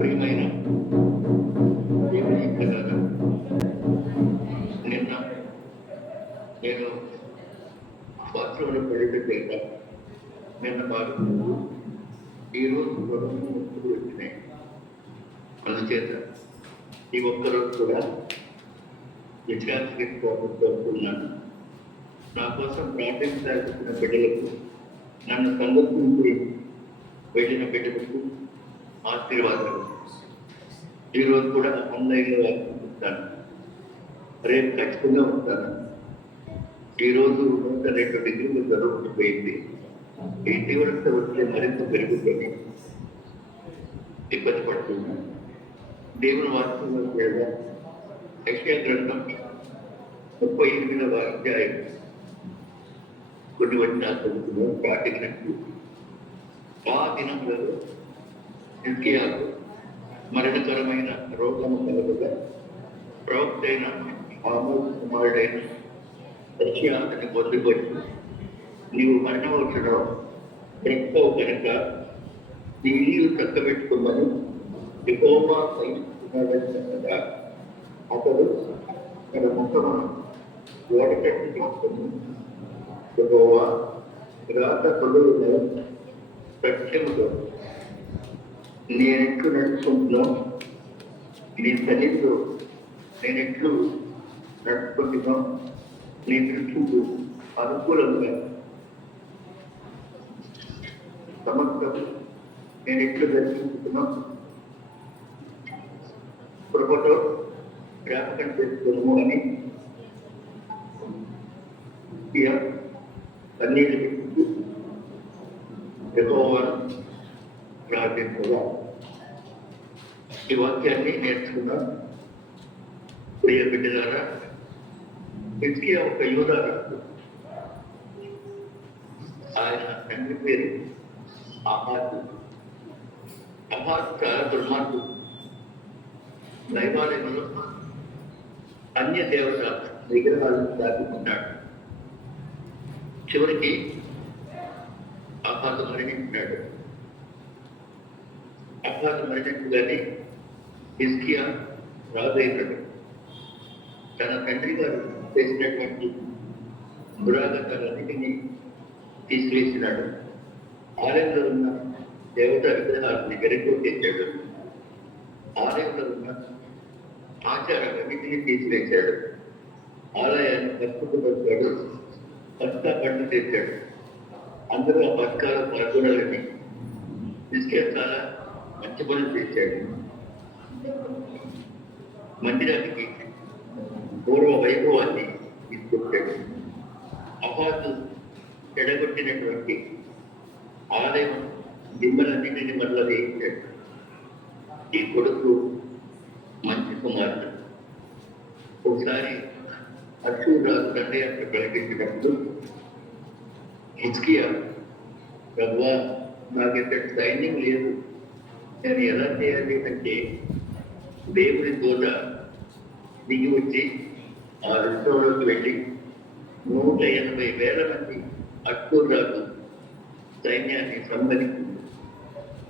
ప్రియమైన దేవుని పిల్లలారా, నిన్న నేను బాత్రూంలో పడేట నిన్న బాగుంది. ఈరోజు ముక్కులు వచ్చినాయి. అందుచేత ఈ ఒక్కరోజు కూడా విశ్రాంతి కోరుకుంటున్నాను. నా కోసం ప్రార్థించాల్సిన బిడ్డలకు, నన్ను సందర్శించి వెళ్ళిన బిడ్డలకు ఆశీర్వాదాలు. ఈరోజు కూడా ఆన్లైన్లో ఆశిస్తాను. రేపు ఖచ్చితంగా ఉంటాను. ఈరోజు 102 డిగ్రీలు జరుగుతుపోయింది. ఈ తీవ్రత వచ్చే మరింత పెరుగుతుంది. ఇబ్బంది పడుతున్నాను. దేవుని వాక్యంలో లేదా యెషయా గ్రంథం 38వ అధ్యాయం కొన్ని వచనాలు పాటించినట్టు ఆ దినములలో హిజ్కియాకు మరణకరమైన రోగము కలుగుగా ప్రవక్త అయిన ఆమోస్ కుమారుడైన యెషయా అతని పొందుకొచ్చి, నీవు మరణవచ్చున్నావు, బ్రతకవు కనుక నీ నీవు చక్కబెట్టుకున్నాను యెహోవా పైస్తున్నాడని చెప్పగా అతడు తన ముఖమును ఓడకట్టి తీసుకుని, యెహోవా రాత కొడుకును సత్యముతో నేనెట్లు నడుచుకుంటున్నాను, నీ సన్నిధిలో నేనెట్లు నడుచుకుంటున్నాను, నీ దృష్టికి అనుకూలంగా సమస్తం నేను ఎట్లు దర్శించుకున్నాను, కృపతో జ్ఞాపకం చేసుకున్నాము అని కన్నీళ్ళు పెట్టుకుంటూ యెహోవాను ప్రార్థించగా ఈ వాక్యాన్ని నేర్చుకున్నాను. ప్రియ బిడ్డలారా, హిజ్కియా ఒక యూదా రాజు. ఆయన తండ్రి పేరు ఆహాజు. ఆహాజు చాలా దుర్మార్గుడు. దైవాలయంలో అన్య దేవత విగ్రహాలను స్థాపించాడు. చివరికి ఆహాజు మరణించాడు. ఆహాజు మరణించగానే హిజ్కియా రాజైనాడు. తన తండ్రి గారు చేసినటువంటి దురాగతాలన్నిటినీ తీసివేసినాడు. ఆలయంలో ఉన్న దేవతా విగ్రహాలని వెనుకొట్టేశాడు. ఆలయంలో ఉన్న ఆచారాలన్నింటినీ తీసివేశాడు. ఆలయాన్ని పసుపుపరిచాడు. పస్కా పండు చేశాడు. అందరూ ఆ పస్కాల పాల్గొనాలని హిజ్కియా చాలా మంచి పనులు చేశాడు. మందిరానికి పూర్వ వైభవాన్ని తీసుకొచ్చాడు. ఆహాజు చెడగొట్టినటువంటి ఆలయం దిమ్మలన్నింటినీ మళ్ళా వేయించాడు. ఈ కొడుకు మంచి కుమారుడు. ఒకసారి అశ్షూరు రాజు దండయాత్ర ప్రకటించినప్పుడు హిజ్కియా, ప్రభువా, నాకు ఇంతటి సైన్యం లేదు, నేను ఎలా చేయాలి అంటే దేవుని తోట దిగి వచ్చి ఆ రుద్రంలోకి వెళ్ళి 180,000 మంది అశ్షూరు రాజు సైన్యాన్ని సంహరించింది.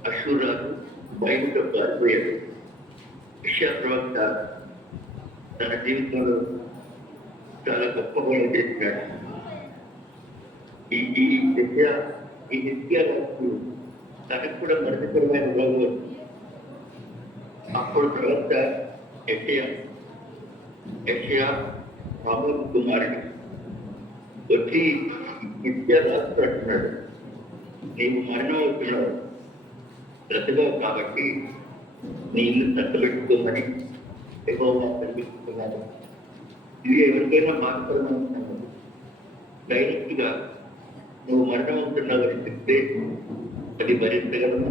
అశ్షూరు రాజు బయటకు పారిపోయాడు. యెషయా ప్రవక్త తన జీవితంలో చాలా గొప్ప పనులు చేసినాడు. ఈ హిజ్కియా రాజు తనకు కూడా మరణకరమైన రోగం. అప్పుడు ప్రవక్త యెషయా ఆమోస్ కుమారుడు వచ్చి హిజ్కియా రాజు అంటున్నాడు, నీవు మరణం అవుతున్నావు, బ్రతకవు, కాబట్టి నీ ఇల్లు చక్కబెట్టుకోమని యెహోవా కనిపిస్తున్నాడు. ఇది ఎవరికైనా బాధపడమని డైరెక్ట్గా నువ్వు మరణం అవుతున్నావని చెప్తే అది భరించగలము.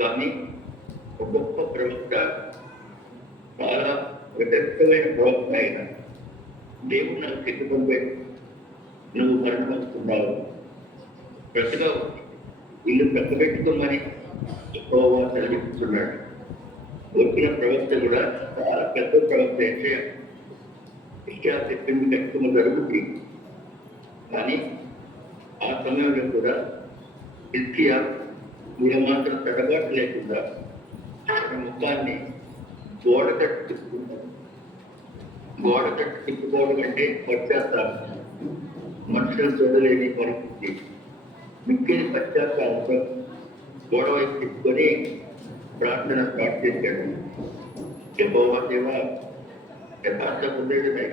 కానీ ఒక్కొక్క ప్రవక్త చాలా ప్రత్యేకమైన ప్రవక్త అయిన దేవుడు నాకు చెప్పుకుంటే నువ్వు మరణం అవుతున్నావు, బ్రతకవు, ఇల్లు చక్కబెట్టుకోమని యెహోవా సెలవిస్తున్నాడు. వచ్చిన ప్రవక్త కూడా చాలా పెద్ద ప్రవక్త. యెషయా చెప్పింది ఖచ్చితంగా జరుగుతుంది. కానీ ఆ సమయంలో కూడా హిజ్కియా ఏమాత్రం తడబాటు లేకుండా అతని ముఖాన్ని గోడ కట్టు తిప్పుకున్నాడు. గోడ కట్టు తిప్పుకోవడం అంటే పశ్చాత్తాపం, మనుషులు చూడలేని పరిస్థితి. మిక్కిలి పశ్చాత్తాపంతో గోడ వైపు తిప్పుకొని ప్రార్థన స్టార్ట్ చేశాడు. యెహోవా దేవా, యథార్థ హృదయుడై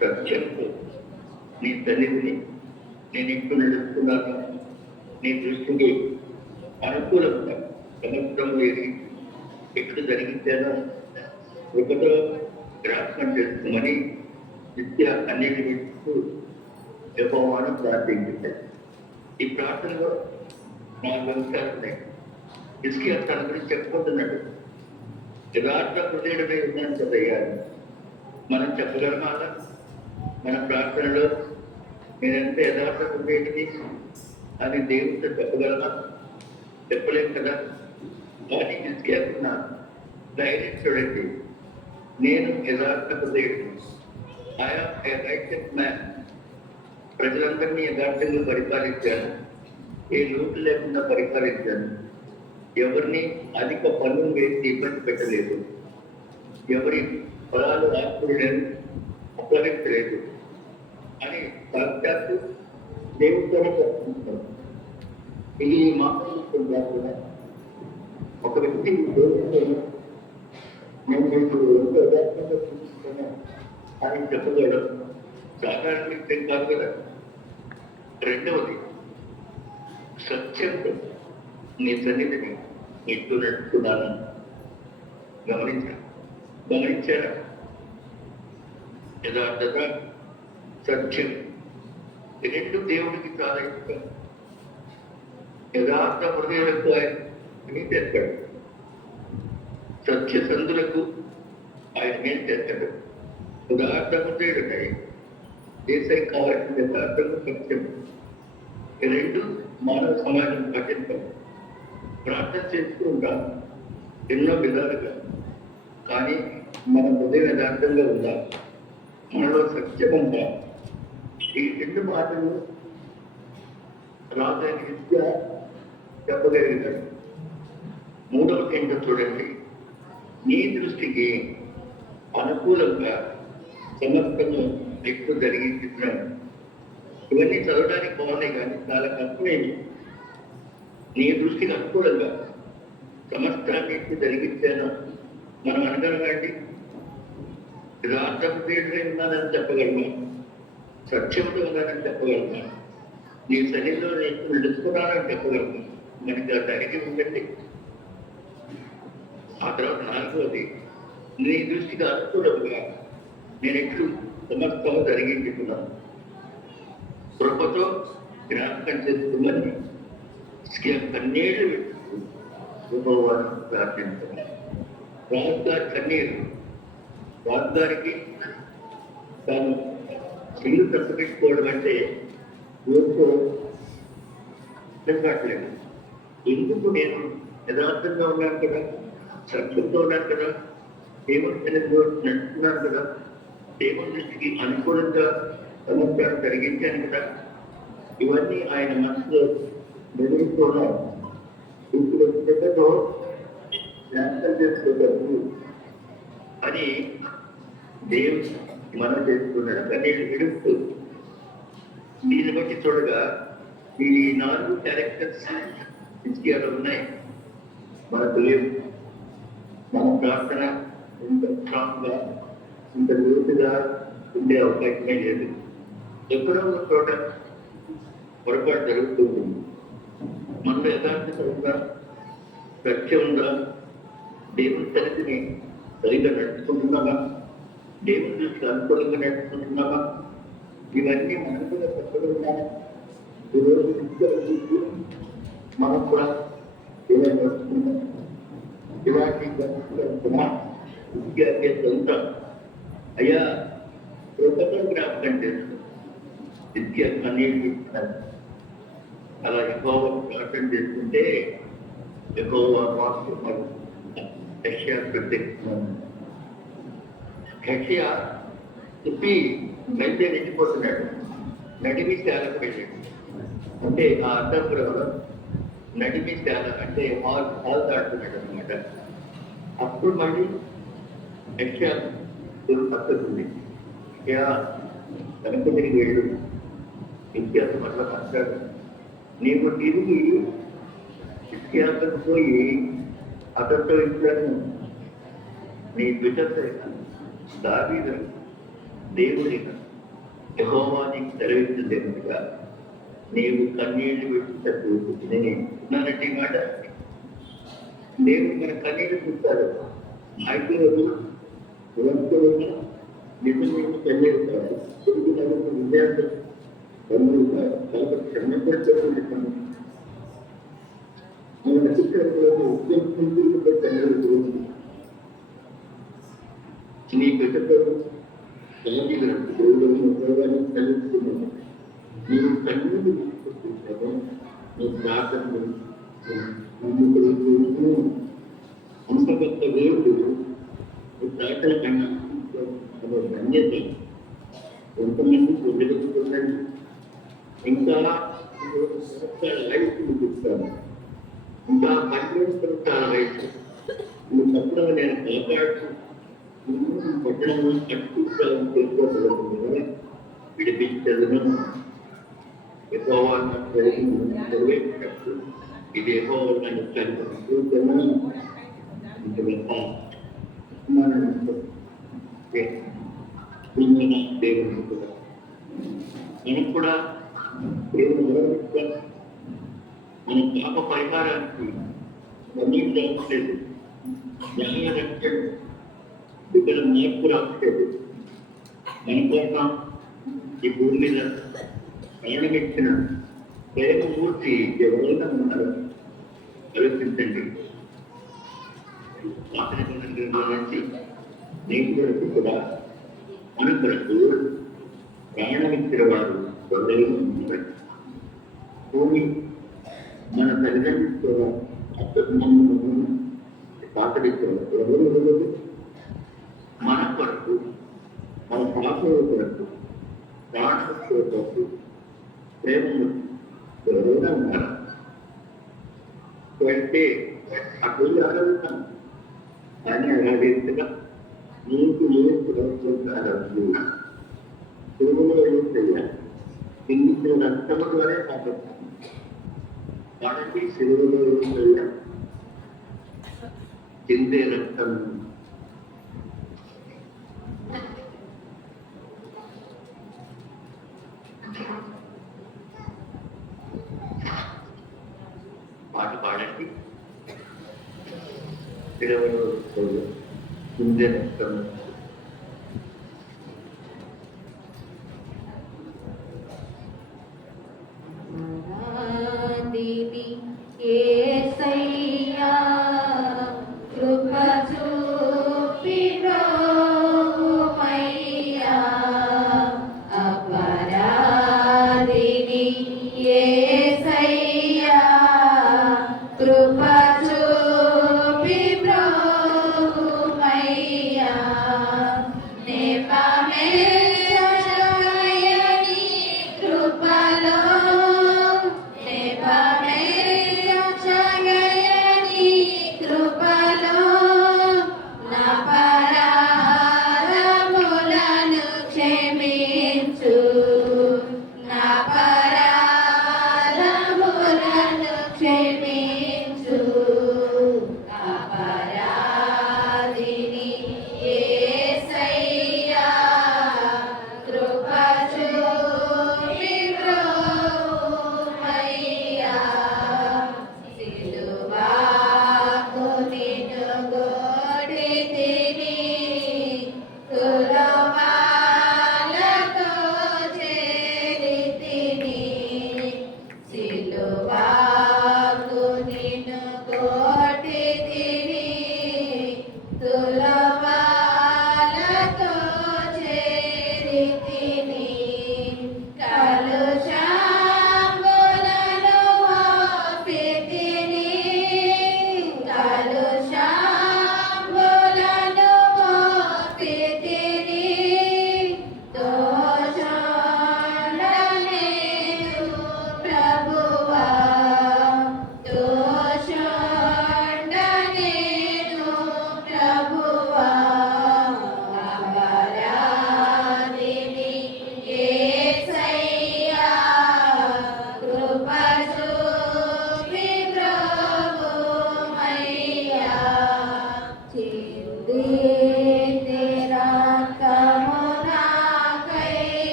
సత్యంతో నీ సన్నిధిని నేను ఇప్పుడు నడుస్తున్నాను. నీ దృష్టికి అనుకూలంగా సమస్తం లేని ఎక్కడ జరిగించానో కృపతో జ్ఞాపకం చేసుకోమని నిత్య అన్నిటి విస్తూ యెహోవాను ప్రార్థించాడు. ఈ ప్రార్థనలో 4 అంశాలు ఉన్నాయి. హిజ్కియా తన గురించి చెప్పుకుంటున్నాడు. యథార్థ హృదయుడై ఉన్నాను కదయ్యా. మనం చెప్పగలమా? మన ప్రార్థనలో నేనెంత యథార్థ హృదయుడిని అని దేవుడితో చెప్పగలమా? చెప్పలేం కదా. కానీ హిజ్కియాకున్న ధైర్యం చూడండి. నేను యథార్థ హృదయుడిని, ఐఆమ్ ఏ రైచియస్ మ్యాన్. ప్రజలందరినీ యథార్థంగా పరిపాలించాను, ఏ లోటు లేకుండా పరిపాలించాను. ఎవరిని అధిక పన్నులు వేసి ఇబ్బంది పెట్టలేదు, ఎవరి ఫలాలు ఆశపడలేదు, అప్లవించలేదు అని సాక్షాత్తు దేవుడితోనే చెప్తున్నాను. ఇది మాట్లాడుతుంది కూడా. ఒక వ్యక్తి దేవుడితో నేను మీకు ఎంత యథార్థంగా చూపిస్తాను అని చెప్పగలడం సాధారణ వ్యక్తి కాదు కదా. రెండవది, సత్యంతో నీ సన్నిధిని నీకు నడుపుతున్నాను. గమనించారా? యథార్థత, సత్యం, ఈ రెండు దేవుడికి చాలా ఇష్టం. యథార్థ హృదయులకు ఆయన తెస్తాడు, సత్యసంధులకు ఆయన మీద తెస్తాడు. యథార్థ హృదయుడున్నాయి దేశానికి కావాల్సిన యథార్థము, సత్యం, ఈ రెండు మానవ సమాజం పట్టించాలి. ప్రార్థన చేస్తూ ఉంటాం ఎన్నో విధాలుగా. కానీ మన హృదయం యథార్థంగా ఉందా, మనలో సత్యం ఉందా? ఈ రెండు మాటలు రాజానికి విద్య చెప్పగలిగాడు. మూడవ కేంద్రం చూడండి. నీ దృష్టికి అనుకూలంగా సమస్తము ఎక్కువ జరిగించిన. ఇవన్నీ చదవడానికి బాగున్నాయి కానీ చాలా కష్టమేమి. నీ దృష్టికి అనుకూలంగా సమస్తాన్ని జరిగించాను మనం అనగలగాండి. యథార్థంగా ఉన్నానని చెప్పగలమా? సత్యంతో ఉన్నానని చెప్పగలమా? నీ శరీరంలో నేను నడుచుకున్నానని చెప్పగలమా? మనకి ఆ ధైర్యం ఉందండి. ఆ తర్వాత 4వది, నీ దృష్టికి అనుకూలంగా నేను ఎట్లు సమస్తము జరిగించుకున్నాను. కృపతో జ్ఞాపకం చేసుకోమని కన్నీళ్ళు ప్రార్థించాలి. రాజుగారి కన్నీరు, రాజుగారికి తాను ఇల్లు తప్పుపెట్టుకోవడం అంటే ఊరితో కావట్లేదు. ఎందుకు నేను యథార్థంగా ఉన్నాను కదా, సత్యంతో ఉన్నాను కదా, దేవుని నడుస్తున్నాను కదా, దేవుని దృష్టికి అనుకూలంగా సమస్యలు జరిగించాను కదా, ఇవన్నీ ఆయన మనసులో నిర్వహిస్తున్నారు. ఇప్పుడు పెద్దతో జ్ఞాపకం చేసుకోగలరు అని దేవుడు మనం చేసుకున్నాడు. కానీ విడుస్తూ దీన్ని బట్టి చూడగా ఈ 4 క్యారెక్టర్స్ హిజ్కియాలో ఉన్నాయి. మనకు లేవు. మన ప్రార్థన ఇంత స్ట్రాంగ్గా, ఇంత లోతుగా ఉండే అవకాశమే లేదు. ఎక్కడో ఒక చోట పొరపాటు జరుగుతూ ఉంటుంది. మనలో యథార్థత ఉందా, సత్యం ఉందా, దేవుని సన్నిధిని సరిగా నడుచుకుంటున్నామా, దేవుని దృష్టి అనుకూలంగా నడుచుకుంటున్నామా, ఇవన్నీ మనం కూడా చెప్పగలుగుతామా? ఈరోజు చూసి మనం కూడా ఇలా నడుచుకుంటాం. ఇలాంటి ఉంటాం. అయ్యా కృపతో జ్ఞాపకం చేస్తాం. విద్య కన్నీళ్ళు అలా ఎక్కువ ప్రార్థన చేసుకుంటే ఎక్కువ వాస్తు రష్యా రష్యా తిప్పి బయలుదేరి వెళ్ళిపోతున్నాడు. నడిమి శాలకు వెళ్ళాడు. అంటే ఆ అంతఃపురంలో నడిమి శాల అంటే హాల్ దాటుతున్నాడు అనమాట. అప్పుడు మళ్ళీ పక్కతుంది వెనక తిరిగి వెళ్ళు, ఇతిహాసం అట్లా మాట్లాడు. నీవు తిరిగి ఇతిహాసం పోయి అతనితో ఇచ్చాను నీ బిడ్డ దావీదు దేవుడిగా యెహోవానికి సెలవిచ్చిందేమనగా నీవు కన్నీళ్లు విడిచినట్టు నేనంటే మాట దేవుడు మన కన్నీళ్లు చూస్తాడు. అయితే నిజంగా కన్నీరుతాడు తిరిగి నలుగురు విద్యార్థులు కన్నులుతారు. కాబట్టి క్షమపరచకుండా మన చిత్రంలో ఉద్యోగ కన్నీరు నీ బిడ్డతో కలిగినట్టు దేవుడు ఉద్యోగాన్ని కలిగిస్తున్నాను. నీవు కన్నీరు తీసుకొచ్చేసాను. నీ ప్రార్థన అంతగొప్ప దేవుడు ప్రార్థన కన్నా ధన్యత కొంతమంది పొందగలుగుతుందండి. ఇంకా ఆయుష్ను చూస్తాను, ఇంకా 12 సంవత్సరాల వయసు నువ్వు చెప్పడం నేను కాపాడుతూ పట్టడం కట్టుకోవాలని తెలుసుకోగలుగుతుంది. విడిపించదును చదివేటప్పుడు ఇది ఎక్కువగా దేవుడు కూడా మనకు కూడా దేవుడు మన పాప పరిహారానికి లేదు, న్యాయ రక్షణ ఇక్కడ మార్పు రావట్లేదు. మన కోసం ఈ భూమి మీద ప్రాణమిచ్చిన ప్రేమమూర్తి ఎవరైనా ఉన్నారు ఆలోచించండి. నుంచి నేటి కూడా మన కొరకు ప్రాణమిచ్చిన వారు ఎవరైనా ఉన్నారు. భూమి మన తల్లిదండ్రులతో అత్యున్నతమైన పాతడిస్తారు ఎవరు మన కొరకు మన పాపల కొరకు ప్రాణుల కొరకు ప్రేమ ఎవరైనా ఉన్నారు అంటే అప్పుడు ఆలోచిస్తాం. కానీ అలాగేగా నీకు ఏ ప్రభుత్వం తెలుగులో ఏం చేయాలి హిందీ రక్తము ద్వారా కాబట్టి కాబట్టి శివుడు ఏం చేయాలి చిందే రక్తం పాట పాడండి. చిందే రక్తం కృప చూపి ప్రభువయ్యా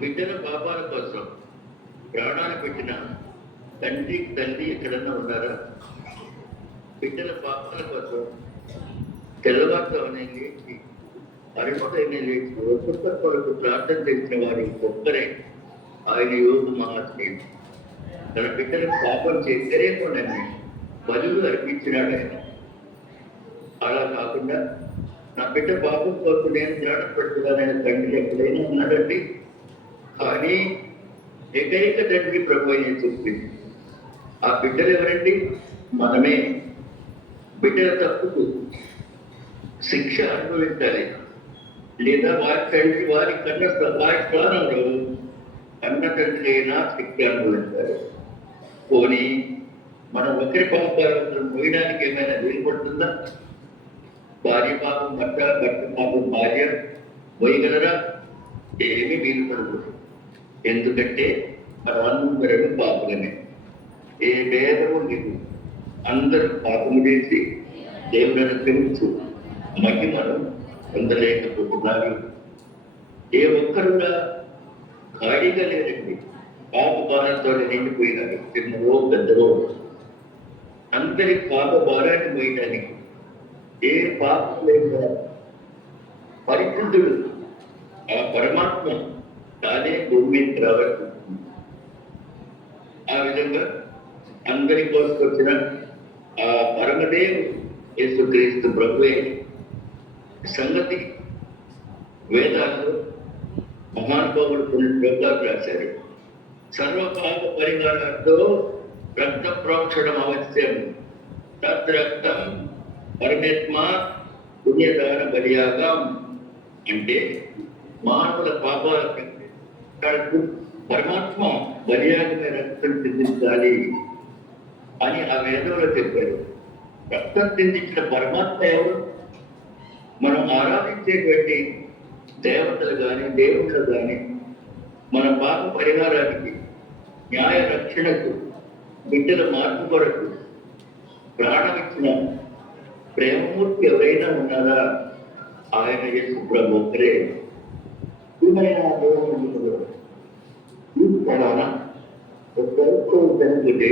బిడ్డల పాపాల కోసం ప్రాణాలు పెట్టిన తండ్రి తల్లి ఎక్కడన్నా ఉన్నారా? బిడ్డల పాపాల కోసం తెల్లవారుతోనే లేచి అరిమతైన లేచి ఒక్కొక్క కొరకు ప్రార్థన చేసిన వారి ఒక్కరే ఆయన యోగు మహాత్ముడు. తన బిడ్డలకు పాపం చేసేరేమోనని బలులు అర్పించినాడు ఆయన. అలా కాకుండా నా బిడ్డ పాపం కోసం నేను జ్ఞానపడుతున్నానని తండ్రి ఎక్కడైనా ఉన్నాడండి. కానీ ఏకైక తండ్రి ప్రభు అని చెప్పింది. ఆ బిడ్డలు ఎవరండి? మనమే. బిడ్డల తప్పుకు శిక్ష అనుభవించాలి, లేదా వారి తండ్రి వారి వారి స్థానంలో కన్న తండ్రి అయినా శిక్ష అనుభవించాలి. పోనీ మనం ఒకరి పాపాలను మోయడానికి ఏమైనా వీలుపడుతుందా? భార్య పాపం భర్త, భర్త పాపం భార్య మోయగలరా? ఏమీ వీలుపడదు. ఎందుకంటే మనందరూ పాపలమే, ఏ భేదము లేదు. అందరూ పాపము చేసి దేవుని తెలుసు మహిమను పొందలేకపోతున్నారు. ఏ ఒక్కరుగా ఖాళీగా లేదండి. పాప భారంతో నిండిపోయినారు. చిన్నదో పెద్దదో అందరి పాప భారాన్ని మోయడానికి ఏ పాపం లేదా పరిశుద్ధుడు ఆ పరమాత్మ తానే భూమి మీద రావచ్చు. ఆ విధంగా అందరి కోసం వచ్చిన ఆ పరమదేవుడు యేసుక్రీస్తు ప్రభువే సంగతి వేదాల్లో మహానుభావుడు కొన్ని శ్లోకాలు రాశారు. సర్వపాప పరిహారార్థో రక్త ప్రోక్షణం అవశ్యం, తద్రక్తం పరమాత్మ పుణ్యదాన బలియాగం. అంటే మానవుల పాపాలకు పరమాత్మ బలియాగమే రక్తం చెందించాలి అని ఆ వేదంలో చెప్పారు. రక్తం చెందించిన పరమాత్మ ఎవరు? మనం ఆరాధించేటువంటి దేవతలు కానీ దేవుళ్ళు కానీ మన పాప పరిహారానికి, న్యాయ రక్షణకు, బిడ్డల మార్పు కొరకు ప్రాణం ఇచ్చిన ప్రేమమూర్తి ఎవరైనా ఉన్నారా? ఆయన యేసు ప్రభు ఒక్కరే. చనిపోతే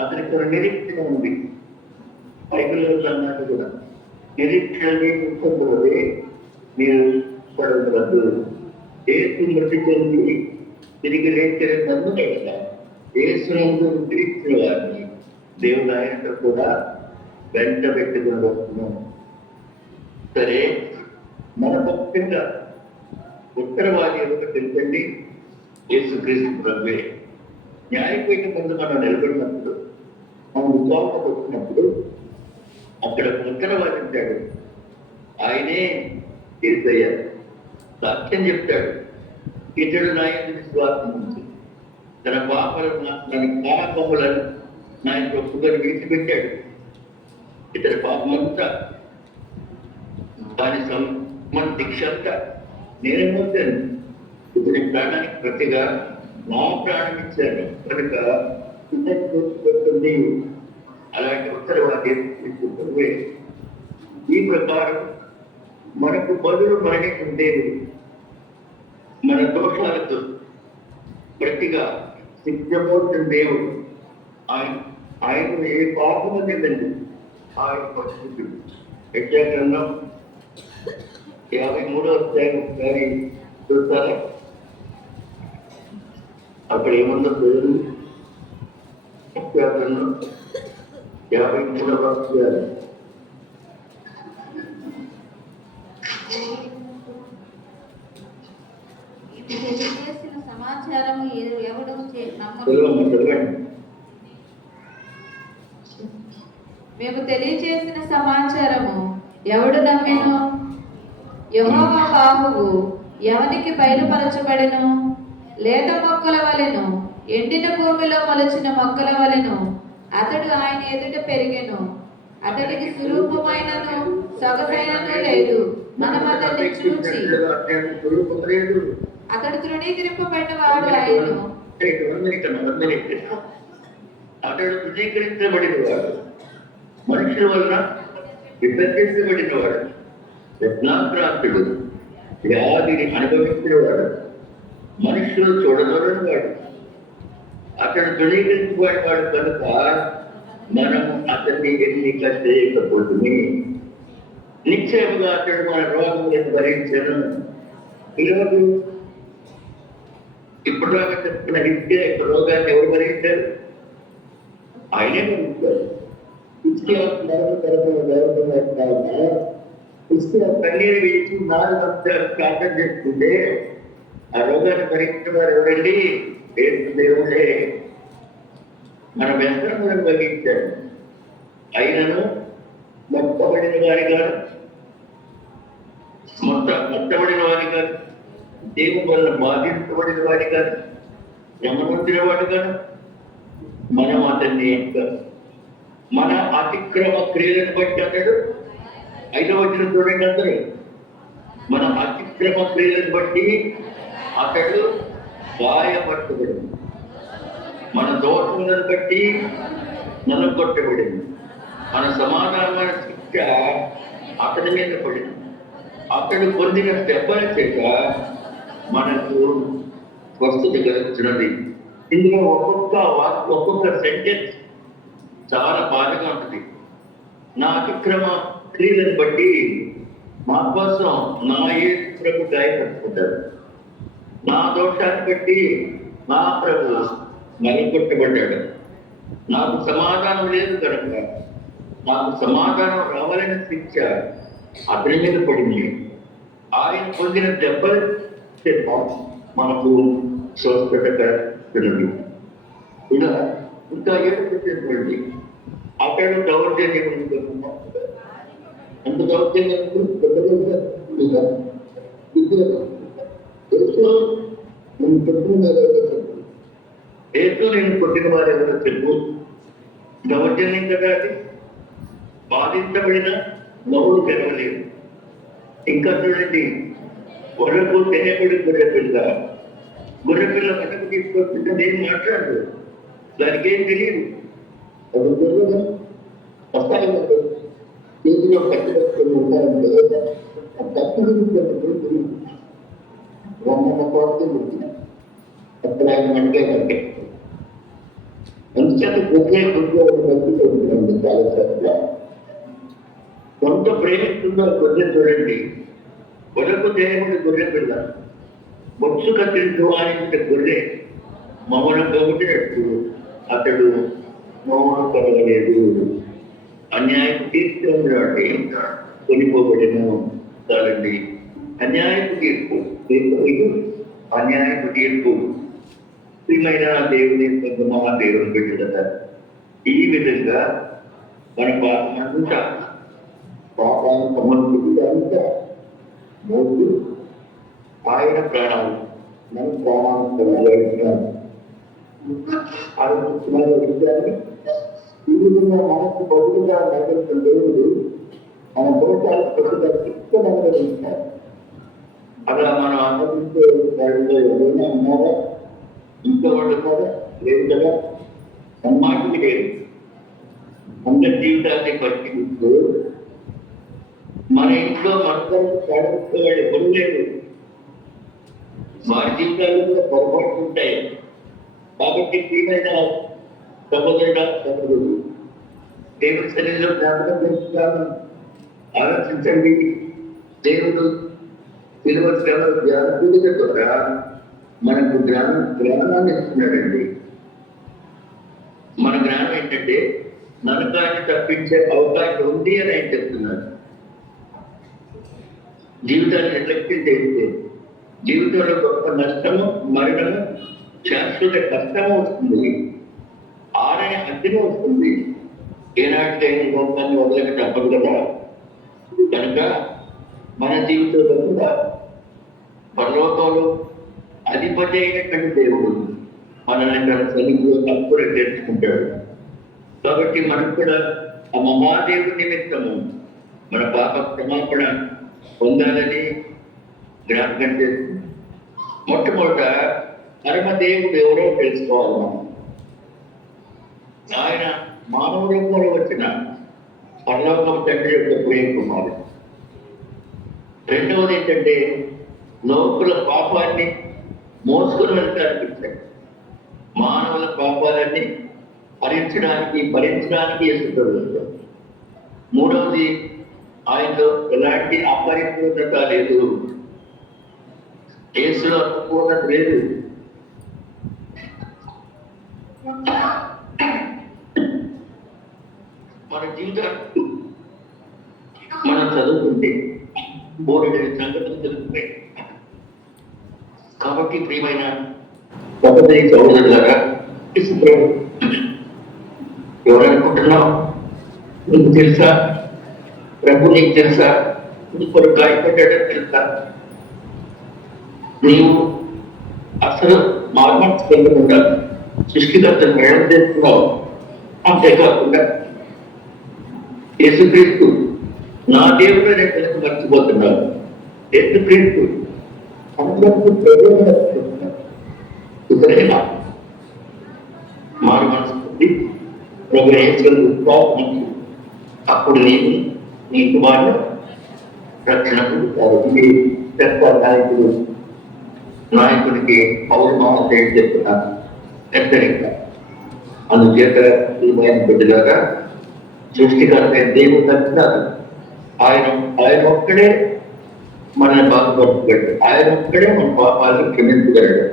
అతనికి నిరీక్షణ ఉంది. బైబిల్లో అన్నట్టు కూడా నిరీక్షణ పుస్తకంలోనే మీరు పడవద్దు. ఏసు మృతి చెంది తిరిగి లేచిన నన్నునే కదా ఏసునందు నిరీక్షణ వారిని దేవుడు ఆయనతో కూడా వెంట పెట్టుకుని వస్తున్నాం. సరే, మన పక్షంగా ఉత్తరవాది ఎవరు తెలుసండి? యేసుక్రీస్తు ప్రభువే. న్యాయపీఠం ముందు మనం నిలబడినప్పుడు, మనం విశ్వాసం వచ్చినప్పుడు అక్కడ ఉత్తరవాది ఉంటాడు. ఆయనే యేసయ్య. సాక్ష్యం చెప్తాడు. ఇతడు నా యందు విశ్వాసం నుంచి తన పాపలను, తన పాపములను నా యొక్క ఒప్పుకొని విడిచిపెట్టాడు. ఇతర పాపమంతా దాని మన దీక్ష అంతా నేనేమవుతాను. ఇతని ప్రాణానికి ప్రతిగా నా ప్రాణం ఇచ్చాను కనుక ఇతరుతుంది. అలాంటి ఉత్తరవాది ఈ ప్రకారం మనకు బదులు మరణించిన దేవుడు మన దోషాలతో ప్రతిగా శిక్షపోతున్న దేవుడు. ఆయన ఏ పాపము లేదండి. ఆయన పరిస్థితుడు యెషయా 53వ అధ్యాయం ఒకసారి చూస్తారా? అక్కడ ఏమన్నా పేరు 53వ అధ్యాయం. తెలియజేసిన సమాచారము ఎవడు మేము తెలియజేసిన సమాచారము ఎవడు నమ్మెను? యెహోవా బాహువు ఎవనికి బయలుపరచబడెను? లేత మొక్కల వలెను, ఎండిన భూమిలో మొలచిన మొక్కల వలెను అతడు ఆయన ఎదుట పెరిగెను. అతడికి స్వరూపమైనను సొగసైనను లేదు. మనం అతన్ని చూచి అతడు తృణీకరింపబడిన వాడు ఆయను. అతడు తృణీకరించబడిన వాడు, మనుషుల వలన విభజించబడిన వాడు, యజ్ఞాక్రాంతుడు, వ్యాధిని అనుభవించిన వాడు, మనుషులు చూడదొరని వాడు. అతడు తృణీకరించబడిన వాడు కనుక మనము అతన్ని ఎన్నిక చేయకపోతుంది. నిశ్చయముగా అతడు మన రోగములను భరించను. ఈరోజు ఇప్పుడు దాకా చెప్తున్న నిత్య రోగాన్ని ఎవరు భరించారు? ఆయనే భరించారు. కన్నీరు వేసి 4 సంవత్సరాలు ప్రార్థన చేసుకుంటే ఆ రోగాన్ని భరించిన వారు ఎవరండి? దేవుడే. మన వ్యసనములను భరించాడు. అయినను మొత్తబడిన వారి గారు మొత్తబడిన వారి గారు దేవుని వల్ల బాధించబడిన వారి గారు శ్రమనొందిన వాడు గారు మనం అతన్ని మన అతిక్రమ క్రియలను బట్టి అతడు 5వ వచనం చూడండి అందరూ. మన అతిక్రమ క్రియలను బట్టి అతడు గాయపరచబడింది, మన దోషములను బట్టి మనం కొట్టబడింది, మన సమాధానమైన శిక్ష అతడి మీద పడింది. అతడు పొందిన దెబ్బల చేత మనకు స్వస్థత కలుగుతున్నది. ఇందులో ఒక్కొక్క సెంటెన్స్ చాలా బాధగా ఉంటుంది. నా అతిక్రమ క్రియలను బట్టి మా కోసం నా యేసు ప్రభు గాయపరచుకుంటారు. నా దోషాన్ని బట్టి నా ప్రభు నలుగొట్టబడ్డాడు. నాకు సమాధానం లేదు కనుక నాకు సమాధానం రావాలని శిక్ష అతని మీద పడింది. ఆయన పొందిన దెబ్బల మనకు స్వస్థత కలుగుతున్నది. ఇలా ఇంకా ఏడుపుతుంది. అతడు దౌర్జన్యం అంత దౌర్జన్యం నేను కొట్టిన వారు ఎవరో చెప్పు. దౌర్జన్యం కదా అది. బాధించబడిన నవ్వులు తెరవలేదు. ఇంకా చూడండి, గొర్రెకు తెలియబడి గొర్రెపిల్ల పట్టకు తీసుకొచ్చింటే నేను మాట్లాడు, దానికి ఏం తెలియదు. అది గొర్రెలు వస్తాయి చేతిలో కట్టుబట్టుకొని ఉంటారంటే కట్టు గురించి వంద కోట్లు అక్కడ ఆయన మనకే కంటే అంచేత గుడ్డే కట్టుకుంటుంది. చాలా చక్కగా కొంత ప్రేమిస్తుందో గొర్రె చూడండి. గొర్రెకు దేవుడి గొర్రె పిల్ల బొత్సు కత్తిరించు ఆయన గొర్రె మమ్మల్ని పొగిడినట్టు అతడు మౌనం కలగలేదు. అన్యాయం తీర్చుకున్నాడు, కొనిపోబడిన చాలండి. అన్యాయపు తీర్పు, అన్యాయపు తీర్పు ప్రియమైన దేవుని మహాదేవుని బిడ్డలట. ఈ విధంగా మన పాపమంతా పాపాన్ని సమర్పించి అంతా మోసి ఆయన ప్రాణాలు మన ప్రాణాలు ఆలోచిస్తున్న విషయాన్ని ఈ విధంగా మనకు బదులుగా నడిపిన దేవుడు మన దోషాలు కొద్దిగా శిక్షణిస్తారు. అలా మనం ఆలోచించే వాళ్ళలో ఎవరైనా ఉన్నారా? ఇంట్లో వాళ్ళు ఉన్నారా? లేదు కదా. సమ్మాటికి లేదు. అందరి జీవితాన్ని పరిశీలిస్తూ మన ఇంట్లో మనకు సాధించే వాళ్ళు ఎవరు లేరు. వారి జీవితాల్లో కూడా పొరపాటు ఉంటాయి. కాబట్టి తీరైన సహోదరుడు దేవుడి శరీరంలో జ్ఞాపకం చేస్తున్నాను. ఆలోచించండి. దేవుడు సిలువ శ్రమ జ్ఞానపూడిక ద్వారా మనకు జ్ఞానాన్ని ఇస్తున్నాడండి. మన జ్ఞానం ఏంటంటే నరకాన్ని తప్పించే అవకాశం ఉంది అని ఆయన చెప్తున్నారు. జీవితాన్ని నిర్లక్ష్యం చేస్తే జీవితంలో గొప్ప నష్టము, మరణము, శాశ్వత కష్టము వస్తుంది, ఆరని అగ్ని వస్తుంది. ఏనాటికైనా గొప్పని వదలక తప్పదు కదా. కనుక మన జీవితంలో కూడా పరలోకంలో అధిపతి అయినటువంటి దేవుడు మనల్ని తన సన్నిధిలో తప్పులు చేర్చుకుంటాడు. కాబట్టి మనకు కూడా ఆ మహాదేవుడి నిమిత్తము మన పాప క్షమాపణ పొందాలని జ్ఞాపకం చేస్తుంది. మొట్టమొదట పరమదేవుడు ఎవరో తెలుసుకోవాలి మనం. ఆయన మానవ రూపంలో వచ్చిన పరలోకం తండ్రి యొక్క ప్రియ కుమారుడు. రెండవది ఏంటంటే లోకుల పాపాన్ని మోసుకుని వెళ్తానికి ఇచ్చాడు. మానవుల పాపాలన్నీ భరించడానికి ఇష్టపడుతుంది. మూడవది ఆయనలో ఎలాంటి అపరిపూర్ణత లేదు, యేసులో అపూర్ణత లేదు. మన జీవితాన్ని మనం చదువుకుంటే బోర్డు సంగతులు తెలుస్తున్నాయి. కాబట్టి ప్రియమైన సహోదరులారా, ఎవరనుకుంటున్నావు? నీకు తెలుసా? ప్రభు నీకు తెలుసా? నీకు గాయపడ్డాడని తెలుసా? నీవు అసలు మార్మర్చకుండా సృష్టికర్తను మేడం చేస్తున్నావు. అంతేకాకుండా యేసుక్రీస్తు నా దేవుడు అనే తెలుసు మర్చిపోతున్నావు. యేసుక్రీస్తు అందరికీ ఇతరేనా మారు మనసుకుంది అప్పుడు నేను నీ కుమారుడు రక్షణకు నాయకుడికి పౌరమానం చెప్తున్నా హెచ్చరిక. అందుచేత బిడ్డలాగా సృష్టికర్త దేవుడు తగ్గుతారు. ఆయన ఒక్కడే మనల్ని బాగుపరచగలడు. ఆయన ఒక్కడే మన పాపాలను క్షమించగలడు.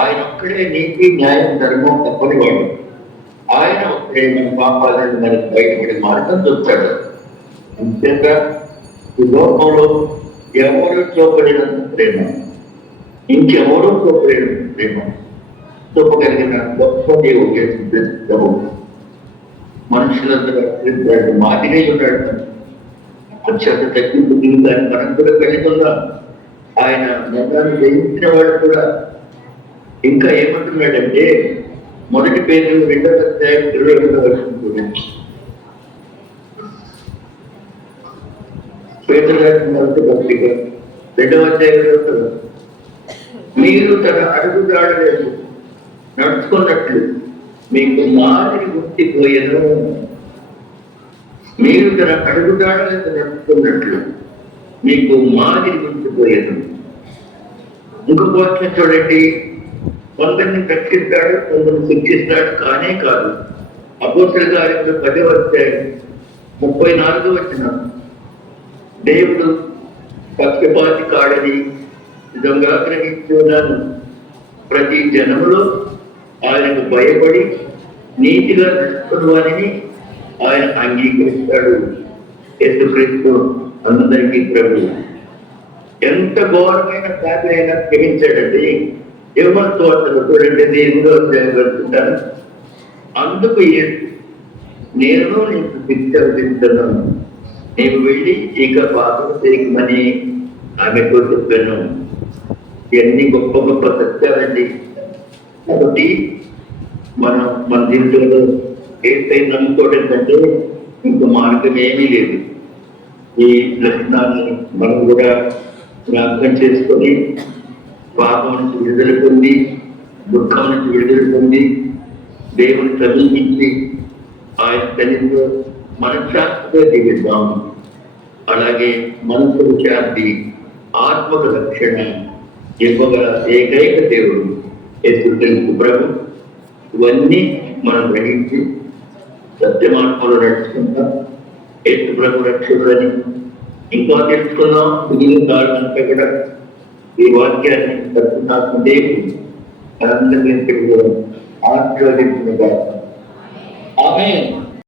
ఆయన ఒక్కడే నీతి, న్యాయం, ధర్మం తప్పనివాడు. ఆయన ఒక్కడే మన పాపాలను మనకు బయటపడి మార్గం చూస్తాడు. అంతేక ఈ లోకంలో ఎవరు చూపలేనంత ప్రేమ, ఇంకెవరూ చూపలేనంత ప్రేమ చూపగలిగిన గొప్ప దేవుడు మనుషులందరూ మాదిరే ఉన్నాడు. అత్యంత తగ్గింపు జీవితాన్ని మనం కూడా కలిగి ఉన్నాం. ఆయన మతాన్ని జయించిన వాడు కూడా ఇంకా ఏమంటున్నాడంటే మొదటి పేరు 2వ అధ్యాయం 22వ వచనం. పేతురు రాసిన మొదటి పత్రిక 2వ అధ్యాయం మీరు తన అడుగుజాడలేదు నడుచుకున్నట్లు మీకు మాదిరి గుర్తిపోయేను. మీరు తన అడుగుజాడలేదు నడుచుకున్నట్లు మీకు మాదిరి గుర్తిపోయేను. ఇంకొక వచనం చూడండి, కొందరిని రక్షిస్తాడు, కొందరిని శిక్షిస్తాడు కానే కాదు. అపోస్తలుల కార్యములు 10వ అధ్యాయం 34వ వచనం. దేవుడు పక్షపాతి కాడని నిజంగా గ్రహిస్తున్నాను. ప్రతి జనములో ఆయనకు భయపడి నీతిగా నడుచుకున్న వారిని ఆయన అంగీకరిస్తాడు. యేసుక్రీస్తు అందరికీ ప్రభు. ఎంత ఘోరమైన పాపి అయినా క్షమించాడండి. ఏమంటూ అతను చూడండి, 8వ అధ్యాయం వెళ్తుంటాను. అందుకు నేను నీకు శిక్ష విధిస్తున్నాను, నీవు వెళ్ళి ఇక పాపం చేయమని ఆమెతో చెప్పాను. ఇవన్నీ గొప్ప గొప్ప సత్యాలండి. కాబట్టి మన జీవితంలో ఏదైతే నమ్ముకోవడం కంటే ఇంకో మార్గం ఏమీ లేదు. ఈ లక్షణాన్ని మనం కూడా జ్ఞాపకం చేసుకొని పాపం నుంచి విడుదల పొంది, దుఃఖం నుంచి విడుదల పొంది, దేవుని సమీపించి ఆయన తల్లితో మనశ్శాంతిగా జీవిద్దాం. అలాగే మనసుకు శాంతి, ఆత్మకు రక్షణ ఇవ్వగల ఏకైక దేవుడు యేసుక్రీస్తు ప్రభు. ఇవన్నీ మనం గ్రహించి సత్యమాత్మలో నడుచుకుంటాం. యేసు ప్రభు రక్షకుడని ఇంకా తెలుసుకుందాం. మిగిలిన కారణంతా కూడా ఈ వాక్యాన్ని సత్యనాత్మ దేవుడు ఆశీర్వదించిన ఆమె